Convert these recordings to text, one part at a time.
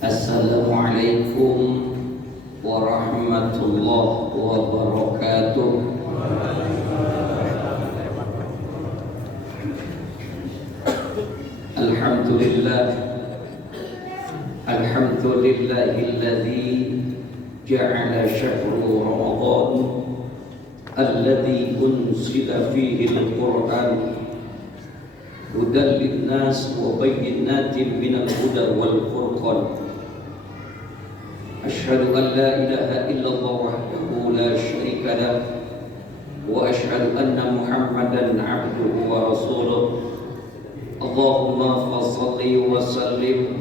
Assalamualaikum warahmatullahi wabarakatuh. Alhamdulillahilladzi ja'ala syahru Ramadan alladzi unzila fihi al-Qur'an hudan linnas wa bayyinatin minal huda wal furqan. Asyhadu an la ilaha illallah wahdahu la syarika lah wa asyhadu anna Muhammadan abduhu wa rasuluh. Allahumma fassalli wa sallim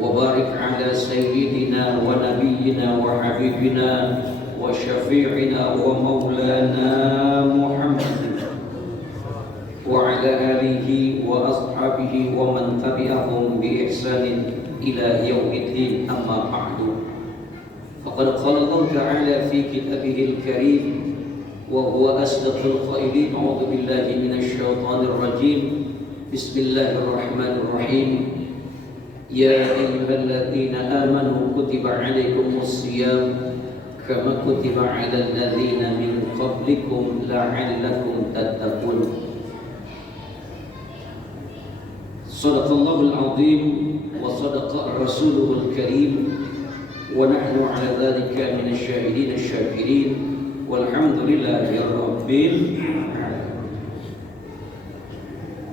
wa barik ala sayyidina wa nabiyyina wa habibina wa syafi'ina wa maulana Muhammad wa ala alihi wa ashabihi wa man tabi'ahum bi ihsanin ila yaumiddin, amma ba'du. Faqad qala Allah ta'ala fi kitabihil karim wa huwa asdaqul qailin. A'udzu billahi minasy syaithanir rajim. Bismillahirrahmanirrahim. Ya ayyuhalladzina amanu kutiba 'alaikumus shiyam kama kutiba 'alal ladzina min qablikum la'allakum tattaqun. Sadaqallahul azim wa sadaqa rasuluhul karim wa nahnu 'ala dzalika minasy syahidin asy-syakirin walhamdulillahi rabbil alamin.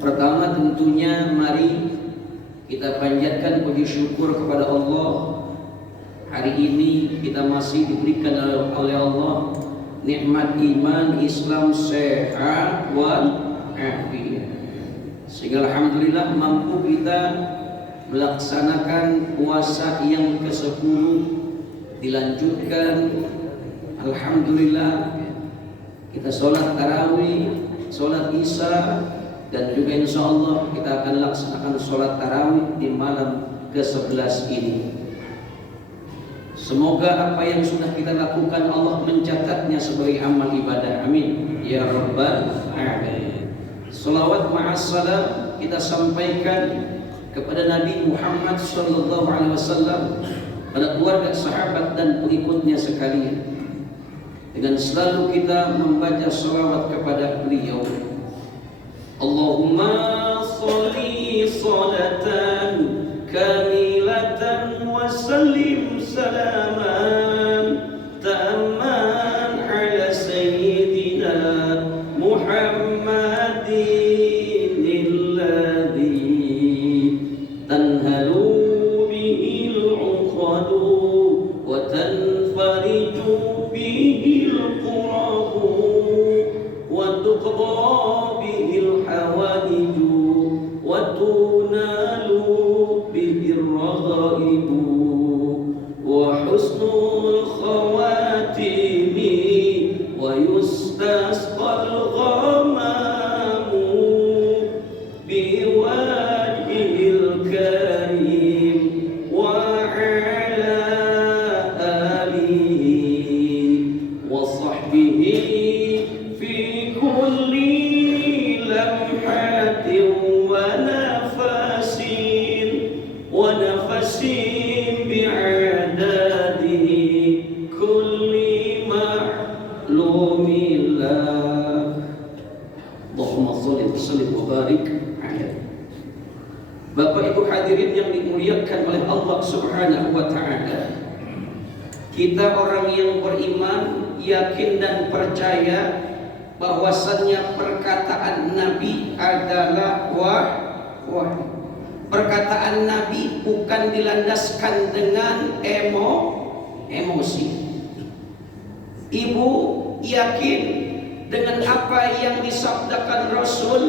Pertama tentunya mari kita panjatkan puji syukur kepada Allah. Hari ini kita masih diberikan oleh Allah nikmat iman, Islam, sehat wal afiat, sehingga alhamdulillah mampu kita melaksanakan puasa yang ke-10 dilanjutkan. Alhamdulillah kita sholat tarawih, sholat isya, dan juga insya Allah kita akan laksanakan sholat tarawih di malam ke-11 ini. Semoga apa yang sudah kita lakukan Allah mencatatnya sebagai amal ibadah. Amin ya rabbal alamin. Salawat ma'assalam kita sampaikan kepada Nabi Muhammad sallallahu alaihi wasallam, pada keluarga, sahabat dan pengikutnya sekalian, dengan selalu kita membaca salawat kepada beliau. Allahumma sholli sholatan kamilatan wa sallim salaman tamman ala sayyidina Muhammadin alladhi tanhalu bihil uqadu wa tanfariju bihil qurabu wa tuqda hawadiju wa tunalu bihir raghaibu wa husnul khawatimi wa yustasqal ghamamu biwajhil karim wa ala alihi wa sahbihi fi kulli ونفس بعدده كل معلوم له اللهم صل وسلم وبارك عليه. Bapak Ibu hadirin yang dimuliakan oleh Allah Subhanahu wa taala, kita orang yang beriman, yakin dan percaya bahwasannya perkataan Nabi adalah wahyu. Perkataan Nabi bukan dilandaskan dengan emosi. Ibu yakin dengan apa yang disabdakan Rasul,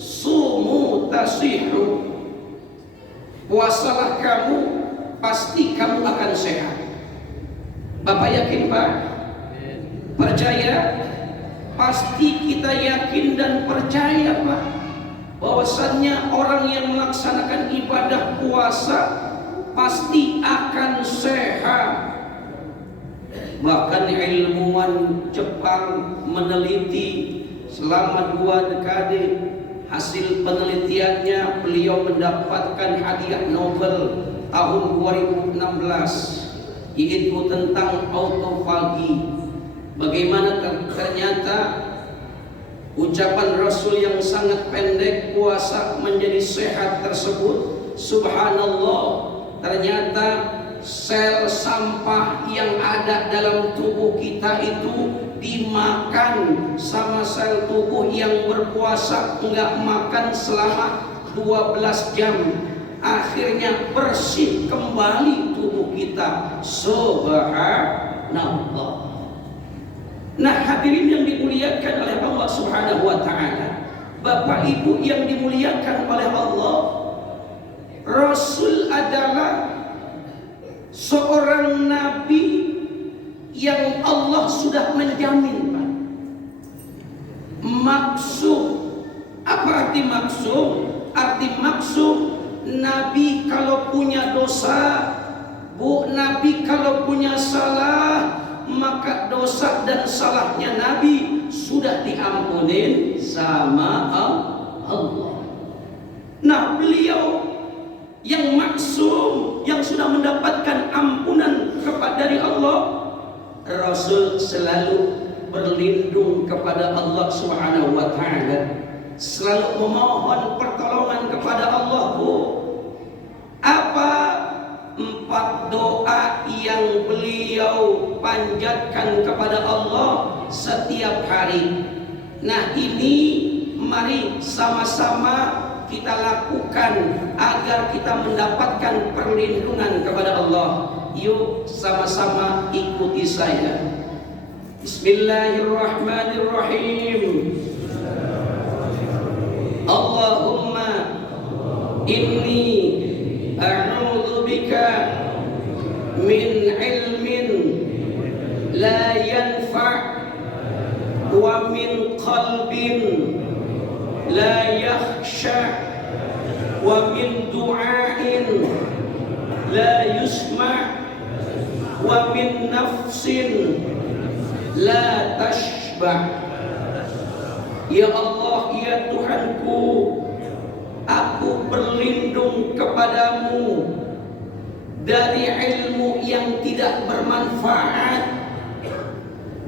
sumu tasihu, puasalah kamu, pasti kamu akan sehat. Bapak yakin Pak? Percaya? Pasti kita yakin dan percaya Pak, bahwasannya orang yang melaksanakan ibadah puasa pasti akan sehat. Bahkan ilmuwan Jepang meneliti selama 2 dekade. Hasil penelitiannya beliau mendapatkan hadiah Nobel tahun 2016, yaitu tentang autofagi. Bagaimana ternyata ucapan Rasul yang sangat pendek, puasa menjadi sehat tersebut, subhanallah, ternyata sel sampah yang ada dalam tubuh kita itu dimakan sama sel tubuh yang berpuasa enggak makan selama 12 jam. Akhirnya bersih kembali tubuh kita, subhanallah. Nah, hadirin yang dimuliakan oleh Allah Subhanahu wa taala, Bapak Ibu yang dimuliakan oleh Allah, Rasul adalah seorang nabi yang Allah sudah menjamin, Pak. Maksum. Apa arti maksum? Arti maksum, nabi kalau punya dosa, nabi kalau punya salah, maka dosa dan salahnya nabi sudah diampunin sama Allah. Nah, beliau yang maksum, yang sudah mendapatkan ampunan dari Allah, Rasul selalu berlindung kepada Allah Subhanahu wa taala, selalu memohon pertolongan kepada Allah, Bu. Apa 4 doa yang beliau panjatkan kepada Allah setiap hari? Nah, ini mari sama-sama kita lakukan agar kita mendapatkan perlindungan kepada Allah. Yuk sama-sama ikuti saya. Bismillahirrahmanirrahim. Allahumma inni a'udzu bika min ilmin la yanfa' wa min qalbin la yakhsha wa min du'ain la yusma' wa min nafsin la tashba'. Ya Allah, ya Tuhanku, aku berlindung kepadamu dari ilmu yang tidak bermanfaat,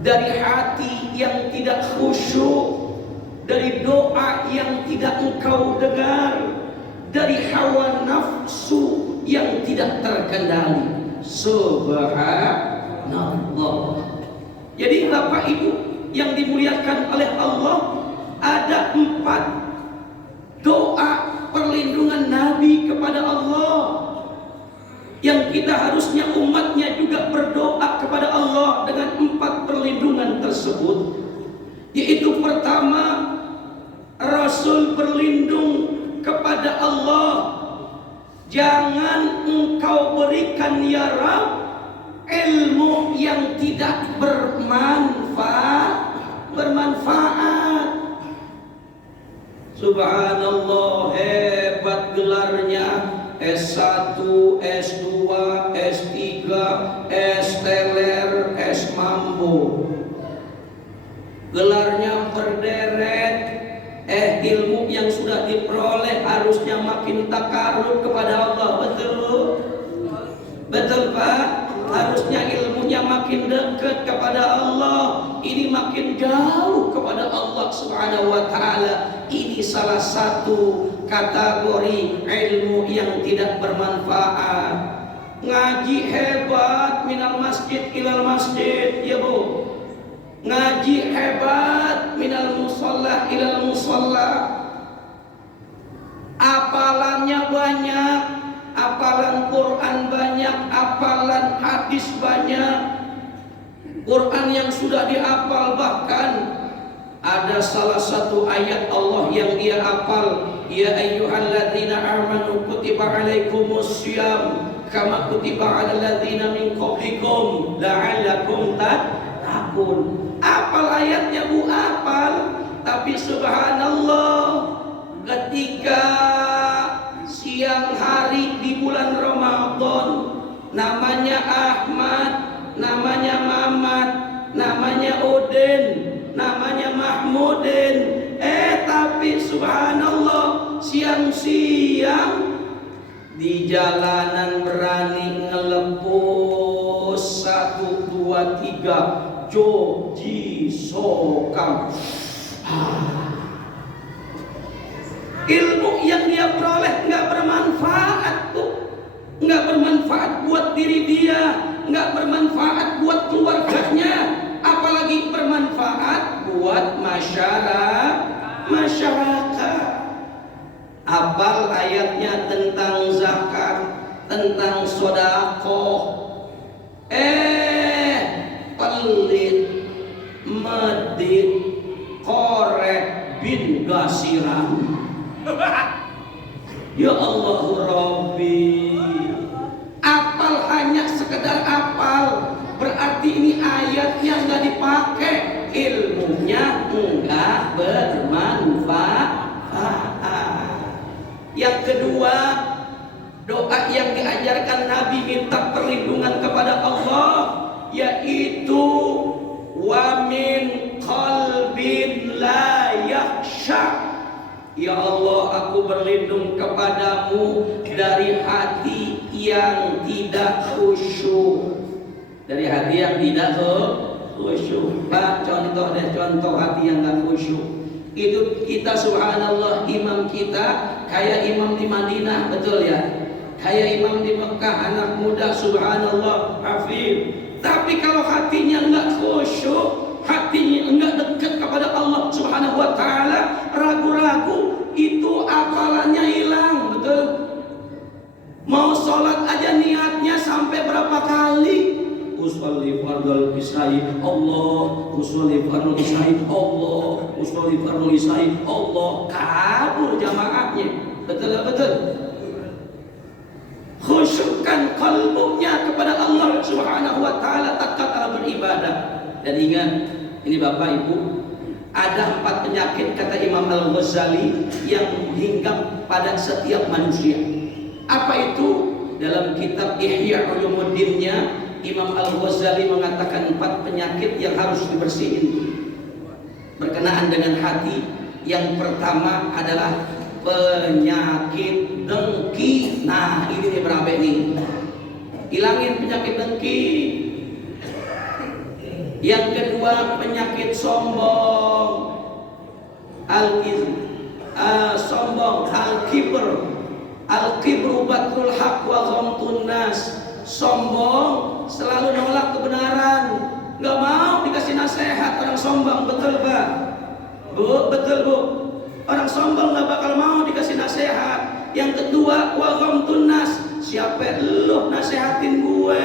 dari hati yang tidak khusyuk, dari doa yang tidak engkau dengar, dari hawa nafsu yang tidak terkendali. Subhanallah. Jadi Bapak Ibu yang dimuliakan oleh Allah, ada 4 doa perlindungan Nabi kepada Allah yang kita harusnya umatnya juga berdoa kepada Allah dengan 4 perlindungan tersebut. Yaitu pertama, Rasul berlindung kepada Allah, jangan engkau berikan ya Rabb ilmu yang tidak bermanfaat. Subhanallah, hebat gelarnya, S1, S2, S3, S teler, S mambo. Gelarnya berderet. Ilmu yang sudah diperoleh harusnya makin takarub kepada Allah. Betul? Betul, Pak? Harusnya ilmunya makin dekat kepada Allah. Ini makin jauh kepada Allah Subhanahu wa taala. Ini salah satu kategori ilmu yang tidak bermanfaat. Ngaji hebat, minal masjid ilal masjid, ya Bu. Ngaji hebat, minal musalla ilal musalla. Apalannya banyak, apalan Quran banyak, apalan hadis banyak. Quran yang sudah dihafal, bahkan ada salah satu ayat Allah yang dia hafal, ya ayyuhalladzina amanu kutiba alaikumus syiyam kama kutiba alal ladzina min qablikum la'allakum tattaqun. Apal ayatnya Bu, apal, tapi subhanallah, ketika siang hari di bulan Ramadan, namanya Ahmad, namanya Mamat, namanya Udin, namanya Mahmudin, tapi subhanallah, siang-siang Di jalanan berani ngelepus 1, 2, 3 Joji Sokam. Ilmu yang dia peroleh nggak bermanfaat tuh, nggak bermanfaat buat diri dia, nggak bermanfaat buat keluarganya, apalagi bermanfaat buat masyarakat. Apal ayatnya tentang zakat, tentang sedekah. Pelit, medit, korek bin gasiran. Ya Allah Rabbi, apal hanya sekedar apal, berarti ini ayatnya nggak dipakai, ilmunya nggak bermanfaat. Yang kedua, doa yang diajarkan Nabi minta perlindungan kepada Allah, yaitu wa min qalbin la yakhsha. Ya Allah, aku berlindung kepadamu dari hati yang tidak khusyuk. Dari hati yang tidak khusyuk. Pak, contoh hati yang tidak khusyuk. Itu kita subhanallah, imam kita kayak imam di Madinah, betul ya? Kayak imam di Mekah, anak muda subhanallah, hafid. Tapi kalau hatinya enggak khusyuk, hatinya enggak dekat kepada Allah subhanahu wa ta'ala, ragu-ragu, itu apalannya hilang, betul? Mau sholat aja niatnya sampai berapa kali? Usolli fardal isya'i Allah, usolli fardal isya'i Allah, usolli fardal isya'i Allah, kabur jamaahnya. Betul. Khusyukkan kalbunya kepada Allah subhanahu wa ta'ala tatkala beribadah. Dan ingat, ini Bapak Ibu, ada 4 penyakit kata Imam Al-Ghazali yang hinggap pada setiap manusia. Apa itu? Dalam kitab Ihya Ulumuddinnya, Imam Al-Ghazali mengatakan 4 penyakit yang harus dibersihin berkenaan dengan hati. Yang pertama adalah penyakit dengki. Nah, ini nih berabe nih, hilangin penyakit dengki. Yang kedua, penyakit sombong, sombong, al-kibru batrul haq wa ghamtun nas. Sombong, selalu nolak kebenaran, nggak mau dikasih nasihat. Orang sombong, betul Pak? Bu, betul Bu. Orang sombong nggak bakal mau dikasih nasihat. Yang kedua, wa ghamtun nas. Siapa lu nasihatin gue?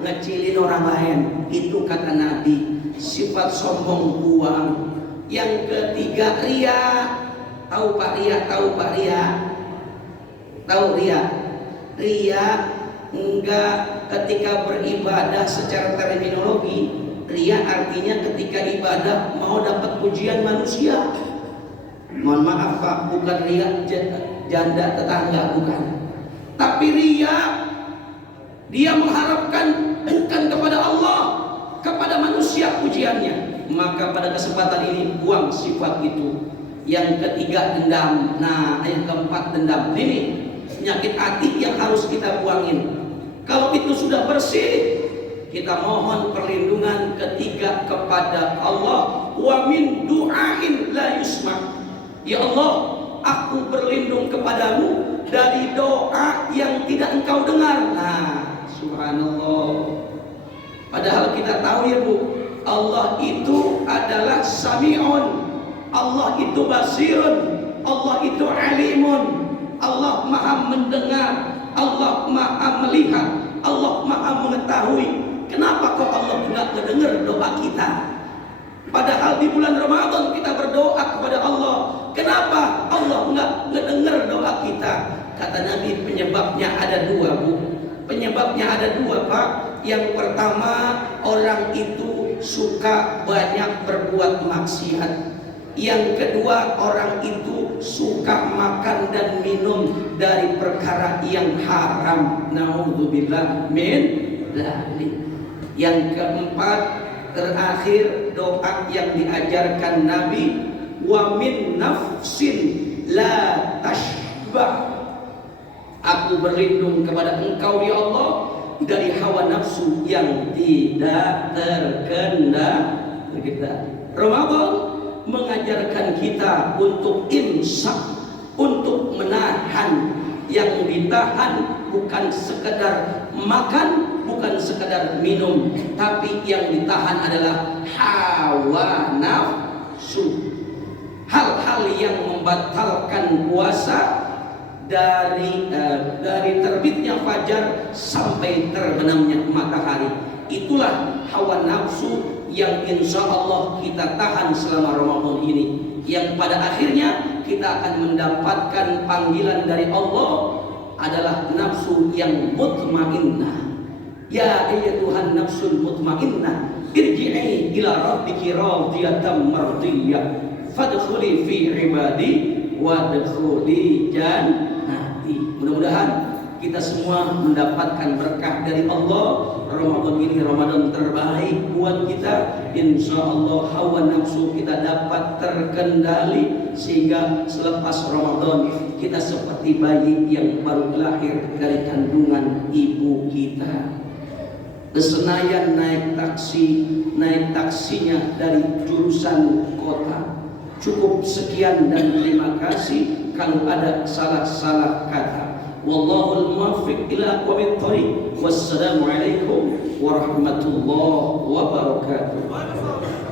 Ngecilin orang lain. Itu kata Nabi, sifat sombong buang. Yang ketiga, ria. Tahu Pak ria? Tahu ria? Ria enggak ketika beribadah. Secara terminologi, ria artinya ketika ibadah mau dapat pujian manusia. Mohon maaf Pak, bukan ria janda tetangga, bukan. Tapi ria, dia mengharapkan bukan kepada Allah, kepada manusia pujiannya. Maka pada kesempatan ini buang sifat itu. Yang ketiga, dendam. Nah, yang keempat, dendam. Ini penyakit hati yang harus kita buangin. Kalau itu sudah bersih, kita mohon perlindungan ketiga kepada Allah. Wa min du'ain la yusma. Ya Allah, aku berlindung kepadamu dari doa yang tidak engkau dengar. Nah, subhanallah. Padahal kita tahu ya Bu, Allah itu adalah sami'un, Allah itu basirun, Allah itu alimun. Allah maha mendengar, Allah maha melihat, Allah maha mengetahui. Kenapa kok Allah tidak mendengar doa kita? Padahal di bulan Ramadan kita berdoa kepada Allah. Kenapa Allah enggak mendengar doa kita? Kata Nabi, penyebabnya ada 2 Bu. Penyebabnya ada 2 Pak. Yang pertama, orang itu suka banyak berbuat maksiat. Yang kedua, orang itu suka makan dan minum dari perkara yang haram. Naudzubillah min dzalik. Yang keempat, terakhir, doa yang diajarkan Nabi, wa min nafsin la tashba. Aku berlindung kepada Engkau ya Allah dari hawa nafsu yang tidak terkendali. Ramadan mengajarkan kita untuk imsak, untuk menahan. Yang ditahan bukan sekedar makan, bukan sekedar minum, tapi yang ditahan adalah hawa nafsu. Hal-hal yang membatalkan puasa dari terbitnya fajar sampai terbenamnya matahari. Itulah hawa nafsu yang insya Allah kita tahan selama Ramadan ini, yang pada akhirnya kita akan mendapatkan panggilan dari Allah adalah nafsu yang mutmainnah. Ya ayyatuhan nafsul mutmainnah, irji'i ila rabbiki radiyatan mardiyah, fadkhuli fi ibadi wadkhuli jannati. Mudah-mudahan kita semua mendapatkan berkah dari Allah. Ramadan ini Ramadan terbaik buat kita. Insya Allah hawa nafsu kita dapat terkendali, sehingga selepas Ramadan kita seperti bayi yang baru lahir dari kandungan ibu kita. Ke Senayan naik taksinya dari jurusan kota. Cukup sekian dan terima kasih. Kalau ada salah-salah kata, wallahul muwaffiq ila aqwamit thoriq. Wassalamualaikum warahmatullahi wabarakatuh.